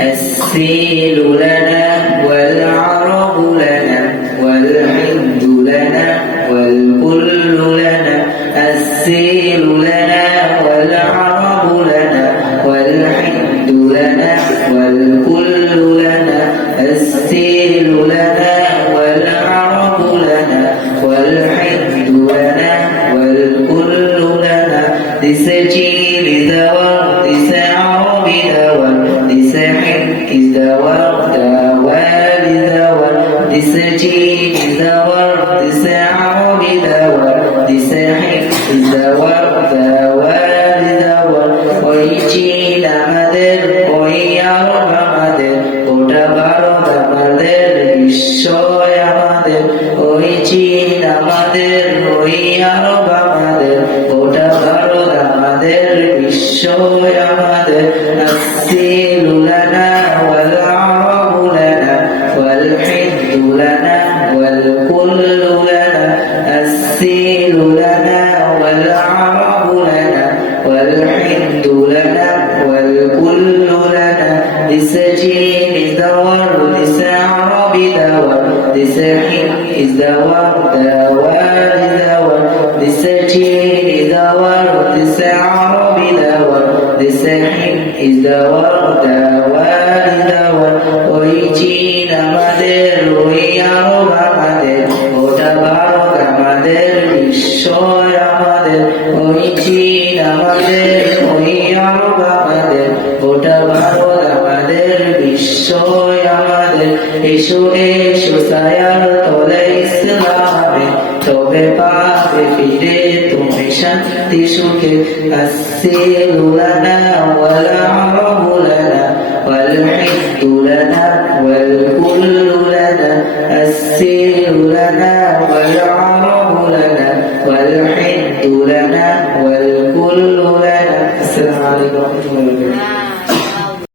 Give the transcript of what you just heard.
السيل لنا والعرب لنا والحد لنا والكل لنا السيل لنا والعرب لنا والحد لنا والكل لنا السيل لنا والعرب لنا والحد لنا والكل لنا This gene is the world, this Arab is the world, this Hind is the world is the world. This gene is the world, this Arab is the world, this Hind is the world is the world. ওই চীন আমাদের, ওই আরব আমাদের, গোটা ভারত আমাদের, বিশ্ব আমাদের। ওই চীন আমাদের, ওই আরব আমাদের, গোটা ভারত আমাদের, বিশ্ব আমাদের। السيل لنا والعرب لنا والحد لنا والكل لنا السيل لنا والعرب لنا والحد لنا والكل لنا This gene is the world, this Arab is the world, this Hind is the world is the world. This gene is the world, this Arab is the world, this Hind is the world is the world. ওই চীন আমাদের, ওই আরব আমাদের, গোটা ভারত আমাদের, বিশ্ব আমাদের। ওই চীন আমাদের, ওই আরব আমাদের, গোটা ভারত আমাদের, বিশ্ব আমাদের। এসো এসো ছায়ার তলে ইসলামে, তবে পাবে ফিরে তুমি শান্তি সুখে। السيل لنا والعرب لنا والحد لنا والكل لنا السيل